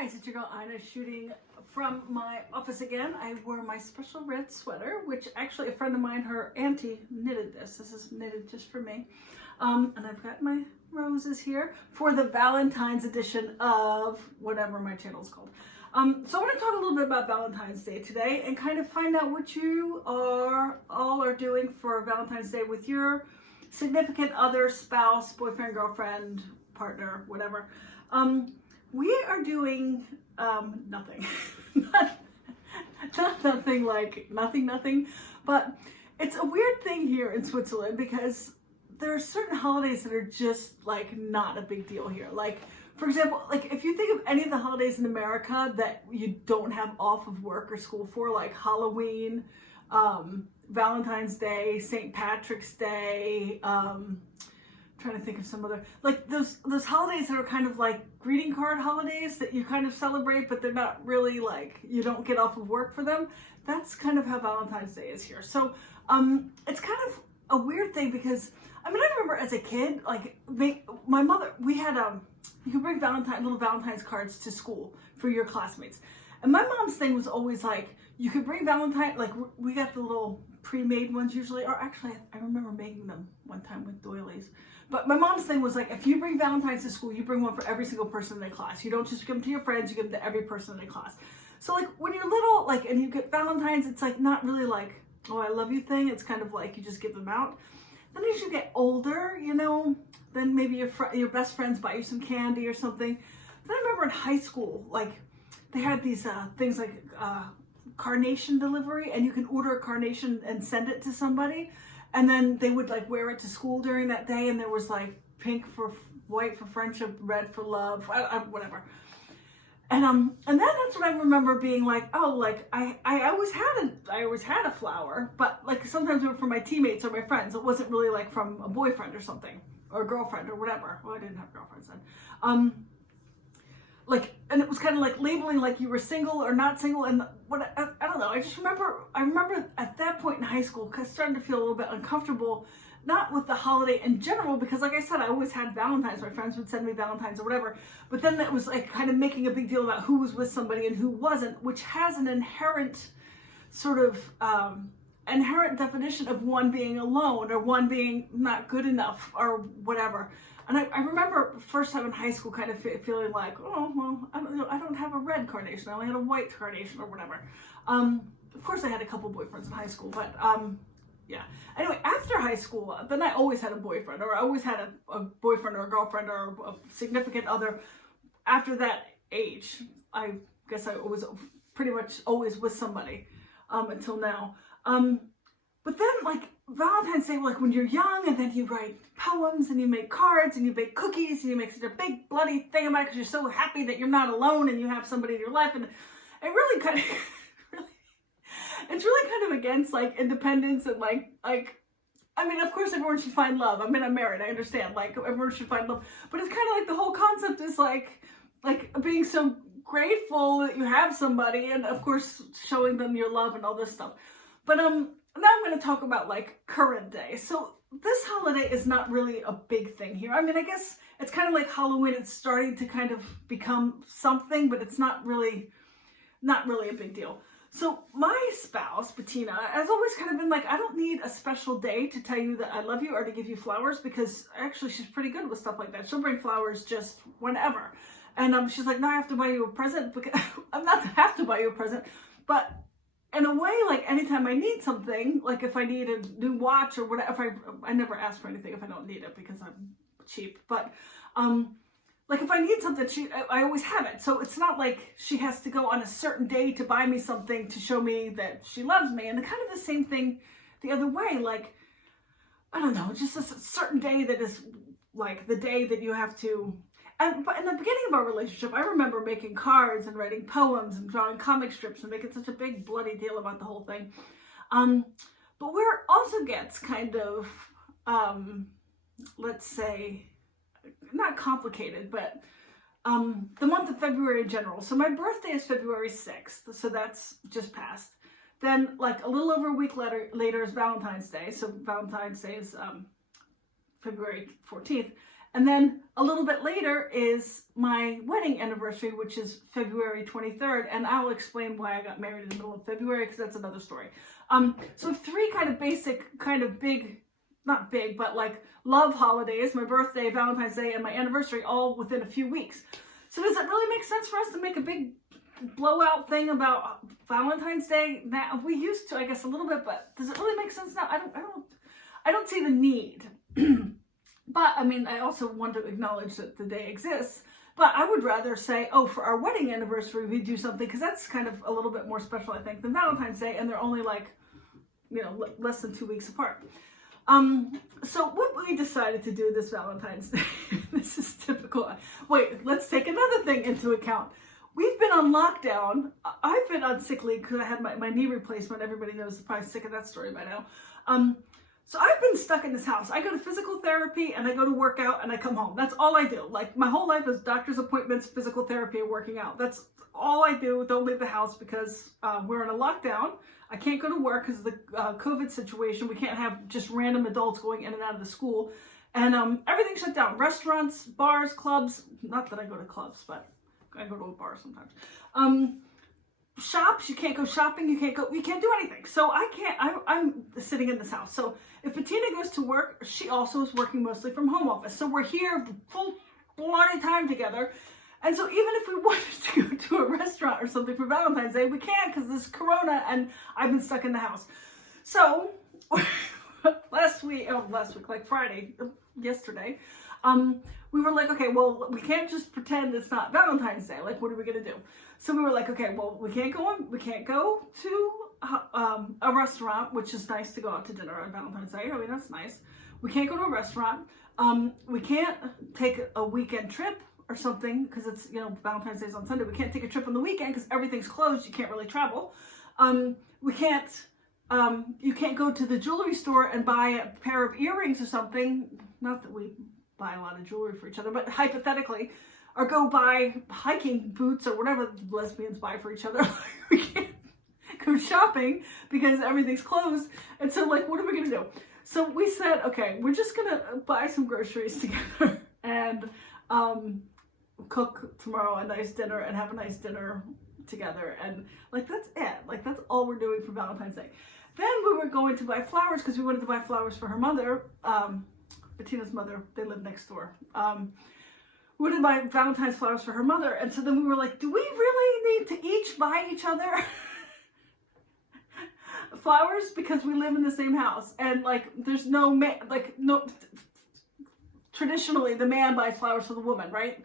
guys, it's your girl Ina shooting from my office again. I wore my special red sweater, which actually a friend of mine, her auntie, knitted this. This is knitted just for me. And I've got my roses here for the Valentine's edition of whatever my channel is called. So I want to talk a little bit about Valentine's Day today and kind of find out what you all are doing for Valentine's Day with your significant other, spouse, boyfriend, girlfriend, partner, whatever. We are doing nothing. nothing, but it's a weird thing here in Switzerland because there are certain holidays that are just like not a big deal here. Like, for example, like if you think of any of the holidays in America that you don't have off of work or school for, like Halloween, Valentine's Day, St. Patrick's Day, trying to think of some other, like those holidays that are kind of like greeting card holidays that you kind of celebrate, but they're not really like, you don't get off of work for them. That's kind of how Valentine's Day is here. So it's kind of a weird thing because, I mean, I remember as a kid, like my mother, we had, you could bring little Valentine's cards to school for your classmates. And my mom's thing was always like, you could bring Valentine, like we got the little pre-made ones usually, or actually I remember making them one time with doilies. But my mom's thing was like, if you bring Valentines to school, you bring one for every single person in the class. You don't just give them to your friends, you give them to every person in the class. So like when you're little, like, and you get Valentines, it's like not really like, oh, I love you thing. It's kind of like you just give them out. Then as you get older, you know, then maybe your best friends buy you some candy or something. Then I remember in high school, like they had these things like carnation delivery, and you can order a carnation and send it to somebody. And then they would like wear it to school during that day, and there was like pink for white for friendship, red for love, whatever. And then that's what I remember being like, oh, like I always had a flower, but like sometimes it was for my teammates or my friends. It wasn't really like from a boyfriend or something or a girlfriend or whatever. Well, I didn't have girlfriends then. Like, and it was kind of like labeling like you were single or not single, and what I don't know. I remember at that point in high school, starting to feel a little bit uncomfortable, not with the holiday in general, because like I said, I always had Valentines. My friends would send me Valentines or whatever. But then that was like kind of making a big deal about who was with somebody and who wasn't, which has an inherent sort of inherent definition of one being alone or one being not good enough or whatever. And I remember first time in high school kind of feeling like, oh, well, I don't have a red carnation. I only had a white carnation or whatever. Of course, I had a couple boyfriends in high school, but yeah. Anyway, after high school, then I always had a boyfriend, or I always had a boyfriend or a girlfriend or a significant other. After that age, I guess I was pretty much always with somebody until now. But then, like, Valentine's Day, like when you're young, and then you write poems and you make cards and you bake cookies and you make such a big bloody thing about it because you're so happy that you're not alone and you have somebody in your life, and it really kind of it's really kind of against like independence and like I mean, of course everyone should find love. I mean, I'm married, I understand, like everyone should find love, but it's kind of like the whole concept is like being so grateful that you have somebody, and of course showing them your love and all this stuff. But now I'm going to talk about like current day. So this holiday is not really a big thing here. I mean, I guess it's kind of like Halloween. It's starting to kind of become something, but it's not really a big deal. So my spouse, Bettina, has always kind of been like, I don't need a special day to tell you that I love you or to give you flowers, because actually she's pretty good with stuff like that. She'll bring flowers just whenever. And she's like, no, I have to buy you a present. Because I'm not to have to buy you a present, but in a way, like anytime I need something, like if I need a new watch or whatever, I never ask for anything if I don't need it because I'm cheap. But like if I need something, I always have it. So it's not like she has to go on a certain day to buy me something to show me that she loves me. And kind of the same thing the other way. Like, I don't know, just a certain day that is like the day that you have to. But in the beginning of our relationship, I remember making cards and writing poems and drawing comic strips and making such a big bloody deal about the whole thing. But where it also gets kind of, let's say, not complicated, but the month of February in general. So my birthday is February 6th, so that's just passed. Then like a little over a week later is Valentine's Day. So Valentine's Day is February 14th. And then a little bit later is my wedding anniversary, which is February 23rd. And I'll explain why I got married in the middle of February, because that's another story. So 3 kind of basic, kind of big, not big, but like love holidays, my birthday, Valentine's Day, and my anniversary, all within a few weeks. So does it really make sense for us to make a big blowout thing about Valentine's Day? Now, we used to, I guess, a little bit, but does it really make sense now? I don't see the need. But I mean, I also want to acknowledge that the day exists. But I would rather say, oh, for our wedding anniversary, we do something, because that's kind of a little bit more special, I think, than Valentine's Day, and they're only like, you know, less than 2 weeks apart. So what we decided to do this Valentine's Day, this is typical. Wait, let's take another thing into account. We've been on lockdown. I've been on sick leave because I had my knee replacement. Everybody knows, probably sick of that story by now. So I've been stuck in this house. I go to physical therapy and I go to work out and I come home. That's all I do. Like, my whole life is doctor's appointments, physical therapy, and working out. That's all I do. Don't leave the house because we're in a lockdown. I can't go to work because of the COVID situation. We can't have just random adults going in and out of the school. And everything's shut down. Restaurants, bars, clubs. Not that I go to clubs, but I go to a bar sometimes. Shops, you can't go shopping, you can't do anything. So I'm sitting in this house. So if Bettina goes to work, she also is working mostly from home office. So we're here full bloody time together. And so even if we wanted to go to a restaurant or something for Valentine's Day, we can't because there's Corona and I've been stuck in the house. So last week, like Friday, yesterday, we were like, okay, well, we can't just pretend it's not Valentine's Day. Like, what are we gonna do? So we were like, okay, well, we can't go to a restaurant, which is nice to go out to dinner on Valentine's Day. I mean, that's nice. We can't go to a restaurant. We can't take a weekend trip or something because it's, you know, Valentine's Day is on Sunday. We can't take a trip on the weekend because everything's closed. You can't really travel. We can't, you can't go to the jewelry store and buy a pair of earrings or something. Not that we buy a lot of jewelry for each other, but hypothetically, or go buy hiking boots or whatever lesbians buy for each other. We can't go shopping because everything's closed. And so, like, what are we gonna do? So we said, okay, we're just gonna buy some groceries together and cook tomorrow a nice dinner and have a nice dinner together. And like, that's it. Like, that's all we're doing for Valentine's Day. Then we were going to buy flowers because we wanted to buy flowers for her mother. Bettina's mother, they live next door. We wanted to buy Valentine's flowers for her mother. And so then we were like, do we really need to each buy each other flowers? Because we live in the same house. And like, there's no man, like, no, traditionally the man buys flowers for the woman, right?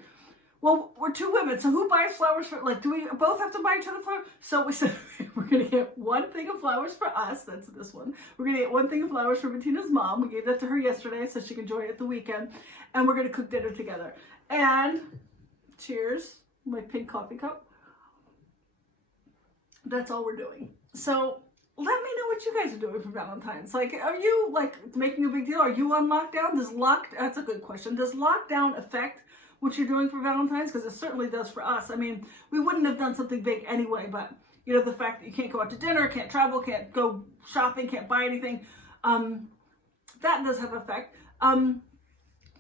Well, we're 2 women, so who buys flowers for, like, do we both have to buy each other flowers? So we said, we're going to get 1 thing of flowers for us, that's this one. We're going to get 1 thing of flowers for Bettina's mom. We gave that to her yesterday so she can enjoy it at the weekend. And we're going to cook dinner together. And, cheers, my pink coffee cup. That's all we're doing. So, let me know what you guys are doing for Valentine's. Like, are you, like, making a big deal? Are you on lockdown? That's a good question. Does lockdown affect what you're doing for Valentine's? Because it certainly does for us. I mean, we wouldn't have done something big anyway, but, you know, the fact that you can't go out to dinner, can't travel, can't go shopping, can't buy anything, that does have an effect.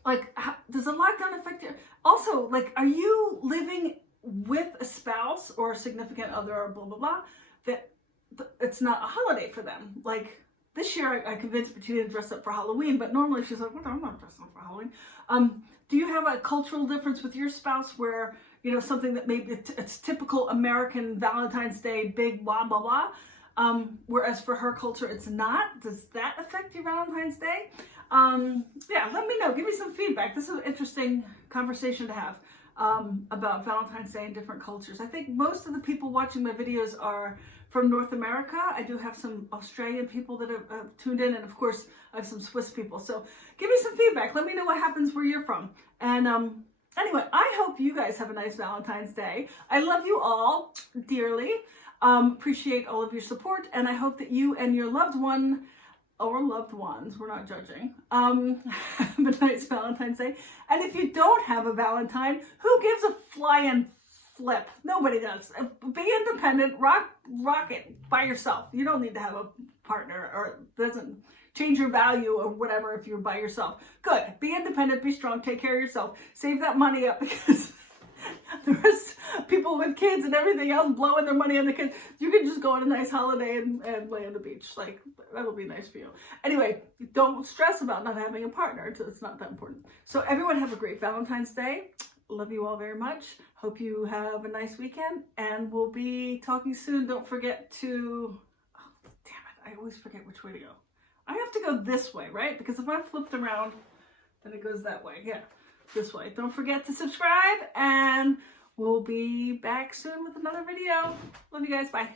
Like, does the lockdown affect you? Also, like, are you living with a spouse or a significant other or blah, blah, blah, that it's not a holiday for them? Like, this year I convinced Bettina to dress up for Halloween, but normally she's like, well, I'm not dressing up for Halloween. Do you have a cultural difference with your spouse where, you know, something that maybe it's typical American Valentine's Day, big blah, blah, blah, whereas for her culture it's not? Does that affect your Valentine's Day? Yeah, let me know. Give me some feedback. This is an interesting conversation to have about Valentine's Day in different cultures. I think most of the people watching my videos are from North America. I do have some Australian people that have tuned in, and of course I have some Swiss people. So give me some feedback. Let me know what happens where you're from. And anyway, I hope you guys have a nice Valentine's Day. I love you all dearly. Appreciate all of your support, and I hope that you and your loved one or loved ones, we're not judging, have a nice Valentine's Day. And if you don't have a Valentine, who gives a flying flip? Nobody does. Be independent, rock it by yourself. You don't need to have a partner, or change your value or whatever if you're by yourself. Good. Be independent, be strong, take care of yourself. Save that money up because the rest people with kids and everything else blowing their money on the kids. You can just go on a nice holiday and lay on the beach. Like, that'll be nice for you. Anyway, don't stress about not having a partner. It's not that important. So everyone have a great Valentine's Day. Love you all very much. Hope you have a nice weekend, and we'll be talking soon. Don't forget to, oh, damn it, I always forget which way to go. I have to go this way, right? Because if I flipped around, then it goes that way. Yeah, this way. Don't forget to subscribe, and we'll be back soon with another video. Love you guys. Bye.